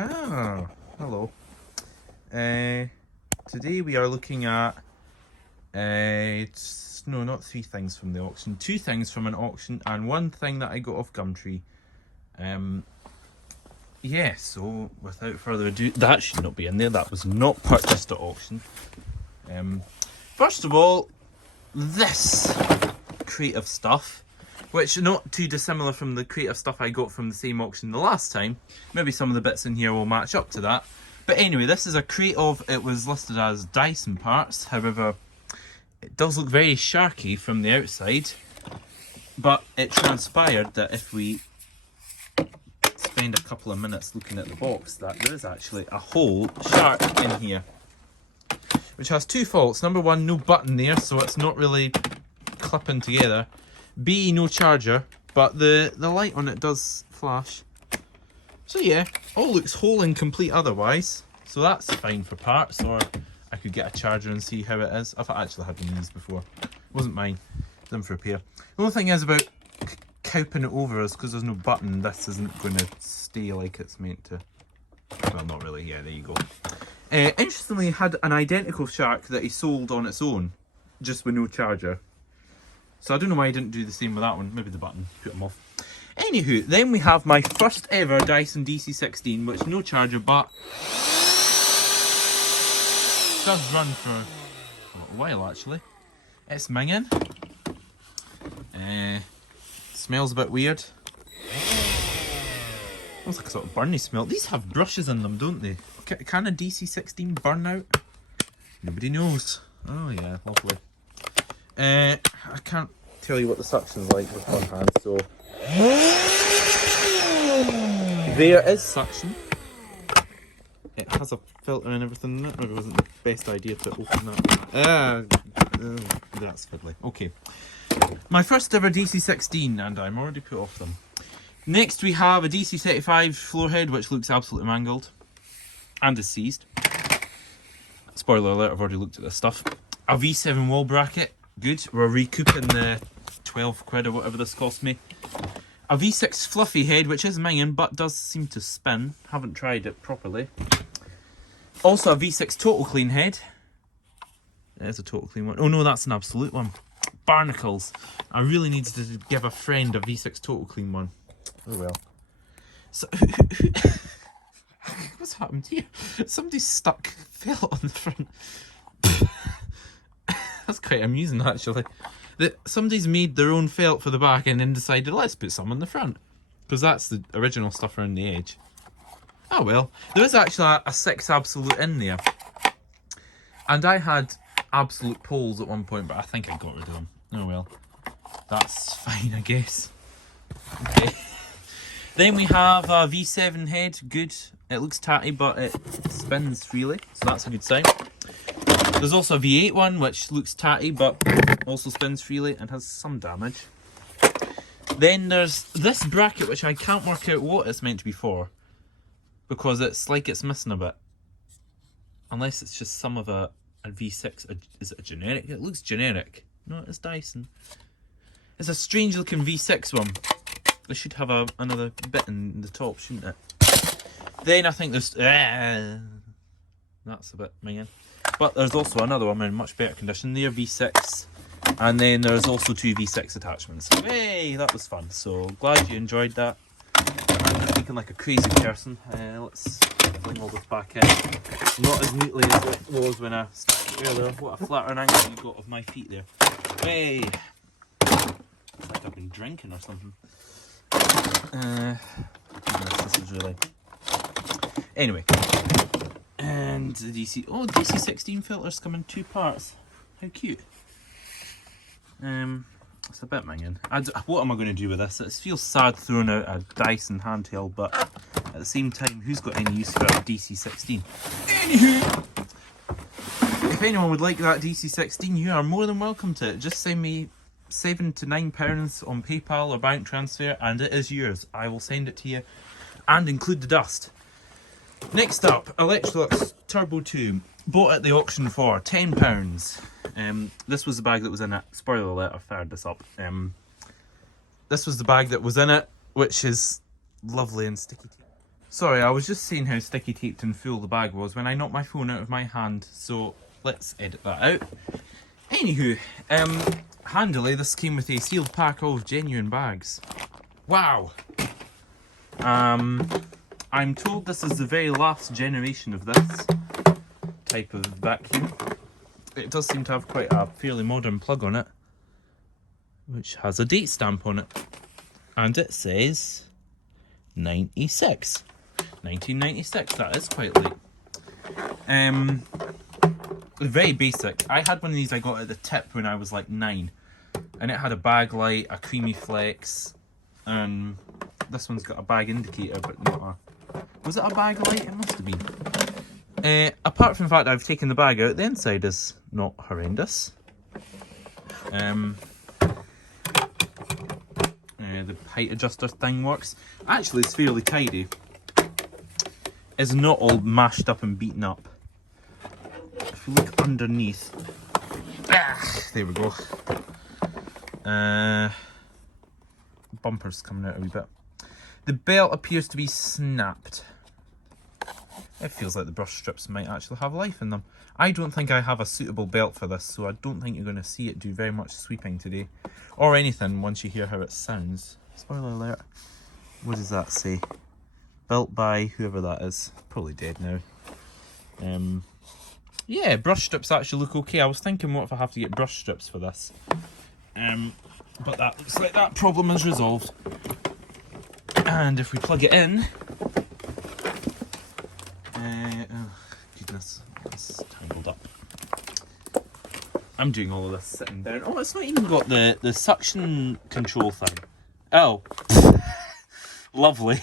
Ah, hello. Today we are looking at, no, not 3 things from the auction, 2 things from an auction and 1 thing that I got off Gumtree. Yeah, so without further ado, that should not be in there, that was not purchased at auction. First of all, this crate of stuff, which not too dissimilar from the crate of stuff I got from the same auction the last time. Maybe some of the bits in here will match up to that. But anyway, this is a crate of, it was listed as Dyson parts, however, it does look very sharky from the outside, but it transpired that if we spend a couple of minutes looking at the box, that there is actually a whole shark in here, which has 2 faults. Number 1, no button there, so it's not really clipping together. B, no charger, but the light on it does flash. So yeah, all looks whole and complete otherwise, so that's fine for parts. Or I could get a charger and see how it is. I've actually had one of these before. It wasn't mine, them for repair. The only thing is about cowping it over is because there's no button, this isn't going to stay like it's meant to. Well, not really, yeah, there you go. Interestingly, had an identical shark that he sold on its own, just with no charger. So I don't know why I didn't do the same with that one. Maybe the button put them off. Anywho, then we have my first ever Dyson DC16, which no charger, but does run for a little while actually. It's minging. Smells a bit weird. Looks like a sort of burny smell. These have brushes in them, don't they? Can a DC16 burn out? Nobody knows. Oh yeah, lovely. I can't tell you what the suction's like with one hand, so there is suction. It has a filter and everything in it. Maybe it wasn't the best idea to open that. That's fiddly. Okay. My first ever DC16, and I'm already put off them. Next we have a DC35 floor head, which looks absolutely mangled and is seized. Spoiler alert, I've already looked at this stuff. A V7 wall bracket, good. We're recouping the 12 quid or whatever this cost me. A V6 fluffy head, which is minging but does seem to spin. Haven't tried it properly. Also a V6 total clean head. There's a total clean one. Oh no, that's an absolute one. Barnacles. I really needed to give a friend a V6 total clean one. Oh well. So, what's happened here? Somebody stuck felt on the front. That's quite amusing actually. That somebody's made their own felt for the back and then decided, let's put some on the front. Because that's the original stuff around the edge. Oh well. There is actually a 6 absolute in there. And I had absolute poles at one point, but I think I got rid of them. Oh well. That's fine, I guess. Okay. Then we have a V7 head. Good. It looks tatty, but it spins freely, so that's a good sign. There's also a V8 one, which looks tatty, but also spins freely and has some damage. Then there's this bracket, which I can't work out what it's meant to be for, because it's like it's missing a bit. Unless it's just some of a V6. Is it a generic? It looks generic. No, it's Dyson. It's a strange looking V6 one. It should have another bit in the top, shouldn't it? Then I think there's... that's a bit minging. But there's also another one in much better condition. They're V6. And then there's also 2 V6 attachments. Hey, that was fun. So glad you enjoyed that. I'm thinking like a crazy person. Let's fling all this back in. Not as neatly as it was when I started earlier. What a flattering angle you got of my feet there. Hey! It's like I've been drinking or something. This is really... Anyway. And the DC... Oh, DC16 filters come in 2 parts. How cute. It's a bit minging. What am I going to do with this? It feels sad throwing out a Dyson handheld, but at the same time, who's got any use for a DC16? Anywho, if anyone would like that DC16, you are more than welcome to it. Just send me £7 to £9 on PayPal or bank transfer, and it is yours. I will send it to you and include the dust. Next up, Electrolux Turbo 2. Bought at the auction for £10. This was the bag that was in it. Spoiler alert, I fired this up. This was the bag that was in it, which is lovely and sticky. Sorry, I was just seeing how sticky taped and full the bag was when I knocked my phone out of my hand, so let's edit that out. Anywho, handily, this came with a sealed pack of genuine bags. Wow! I'm told this is the very last generation of this type of vacuum. It does seem to have quite a fairly modern plug on it, which has a date stamp on it. And it says 96. 1996, that is quite late. Very basic. I had one of these I got at the tip when I was like 9. And it had a bag light, a creamy flex, and this one's got a bag indicator, but not a... Was it a bag light? It must have been. Apart from the fact that I've taken the bag out, the inside is not horrendous. The height adjuster thing works. Actually, it's fairly tidy. It's not all mashed up and beaten up. If you look underneath, there we go. Bumper's coming out a wee bit. The belt appears to be snapped. It feels like the brush strips might actually have life in them. I don't think I have a suitable belt for this, so I don't think you're going to see it do very much sweeping today. Or anything once you hear how it sounds. Spoiler alert. What does that say? Built by whoever that is. Probably dead now. Yeah, brush strips actually look okay. I was thinking, what if I have to get brush strips for this? But that looks like that problem is resolved. And if we plug it in... oh, goodness, it's tangled up. I'm doing all of this sitting down. Oh, it's not even got the suction control thing. Oh. Lovely.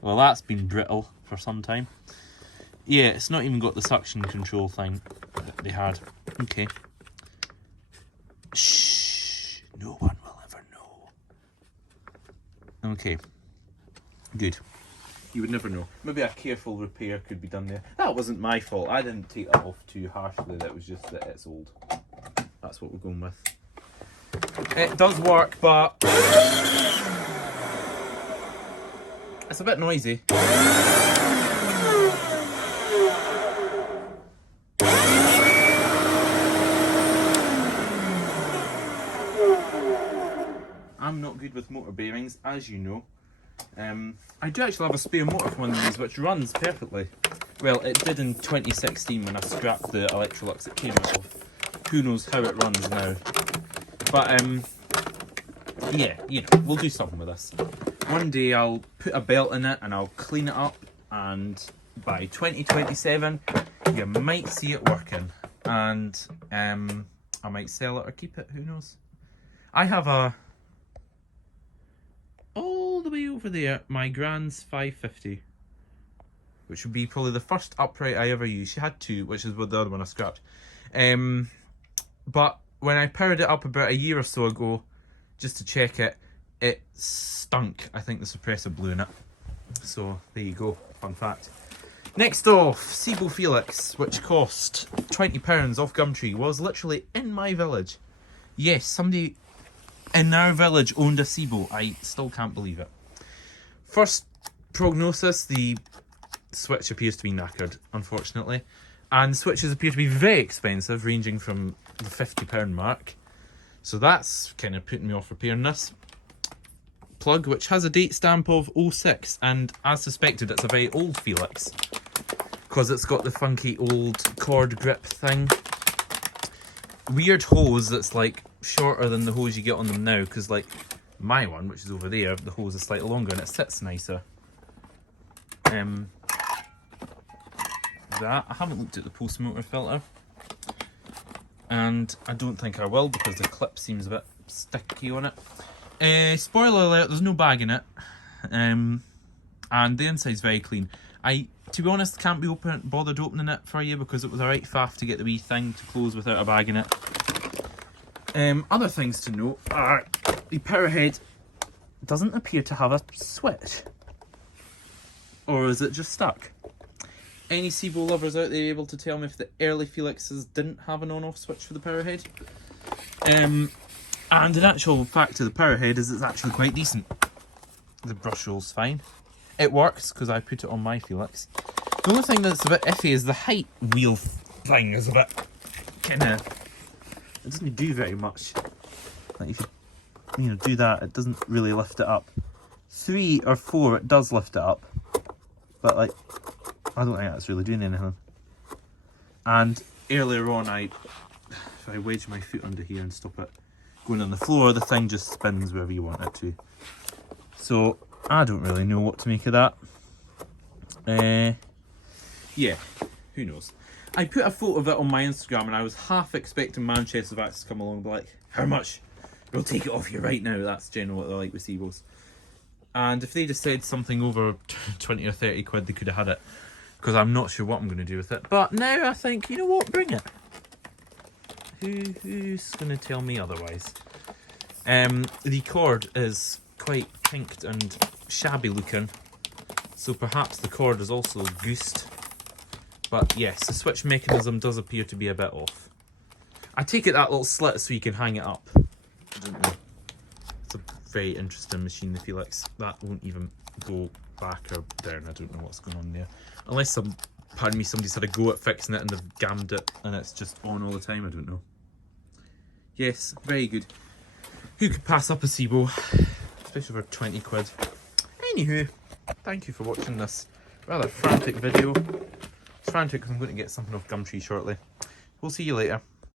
Well, that's been brittle for some time. Yeah, it's not even got the suction control thing that they had. Okay. Shh. No one will ever know. Okay. Good. You would never know. Maybe a careful repair could be done there. That wasn't my fault. I didn't take that off too harshly. That was just that it's old. That's what we're going with. It does work, but it's a bit noisy. I'm not good with motor bearings, as you know. I do actually have a spare motor for one of these, which runs perfectly. Well, it did in 2016 when I scrapped the Electrolux it came out of. Who knows how it runs now. But, yeah, you know, we'll do something with this. One day I'll put a belt in it and I'll clean it up, and by 2027 you might see it working. And I might sell it or keep it, who knows. I have a... all the way over there, my Grand's 550, which would be probably the first upright I ever used. She had two, which is what the other one I scrapped. But when I powered it up about a year or so ago, just to check it, it stunk. I think the suppressor blew in it. So there you go, fun fact. Next off, Sebo Felix, which cost £20 off Gumtree, was literally in my village. Yes, somebody in our village owned a Sebo. I still can't believe it. First prognosis, the switch appears to be knackered, unfortunately. And switches appear to be very expensive, ranging from the £50 mark. So that's kind of putting me off repairing this. Plug, which has a date stamp of 06, and as suspected, it's a very old Felix, because it's got the funky old cord grip thing. Weird hose that's like shorter than the hose you get on them now, because like my one, which is over there, the hose is slightly longer and it sits nicer. That I haven't looked at the post motor filter, and I don't think I will because the clip seems a bit sticky on it. Spoiler alert, there's no bag in it, and the inside's very clean. I, to be honest, can't be bothered opening it for you because it was a right faff to get the wee thing to close without a bag in it. Other things to note are the power head doesn't appear to have a switch, or is it just stuck? Any Sebo lovers out there able to tell me if the early Felixes didn't have an on-off switch for the power head? And an actual fact of the power head is it's actually quite decent. The brush roll's fine. it works because I put it on my Felix. The only thing that's a bit iffy is the height wheel thing is a bit kind of, it doesn't do very much. Like if you do that, it doesn't really lift it up. 3 or 4 it does lift it up, but like I don't think that's really doing anything. And earlier on, if I wedge my foot under here and stop it going on the floor, the thing just spins wherever you want it to. So I don't really know what to make of that. Yeah, who knows. I put a photo of it on my Instagram and I was half expecting Manchester Vax to come along and be like, how much? We'll take it off you right now. That's generally what they're like with Sebos. And if they just said something over 20 or 30 quid, they could have had it. Because I'm not sure what I'm going to do with it. But now I think, you know what, bring it. Who's going to tell me otherwise? The cord is quite pinked and shabby looking. So perhaps the cord is also goosed. But yes, the switch mechanism does appear to be a bit off. I take it that little slit so you can hang it up. I don't know. It's a very interesting machine, the Felix. That won't even go back or down. I don't know what's going on there. Unless somebody's had a go at fixing it and they've gammed it and it's just on all the time. I don't know. Yes, very good. Who could pass up a Sebo? Especially for 20 quid. Anywho, thank you for watching this rather frantic video. It's frantic because I'm going to get something off Gumtree shortly. We'll see you later.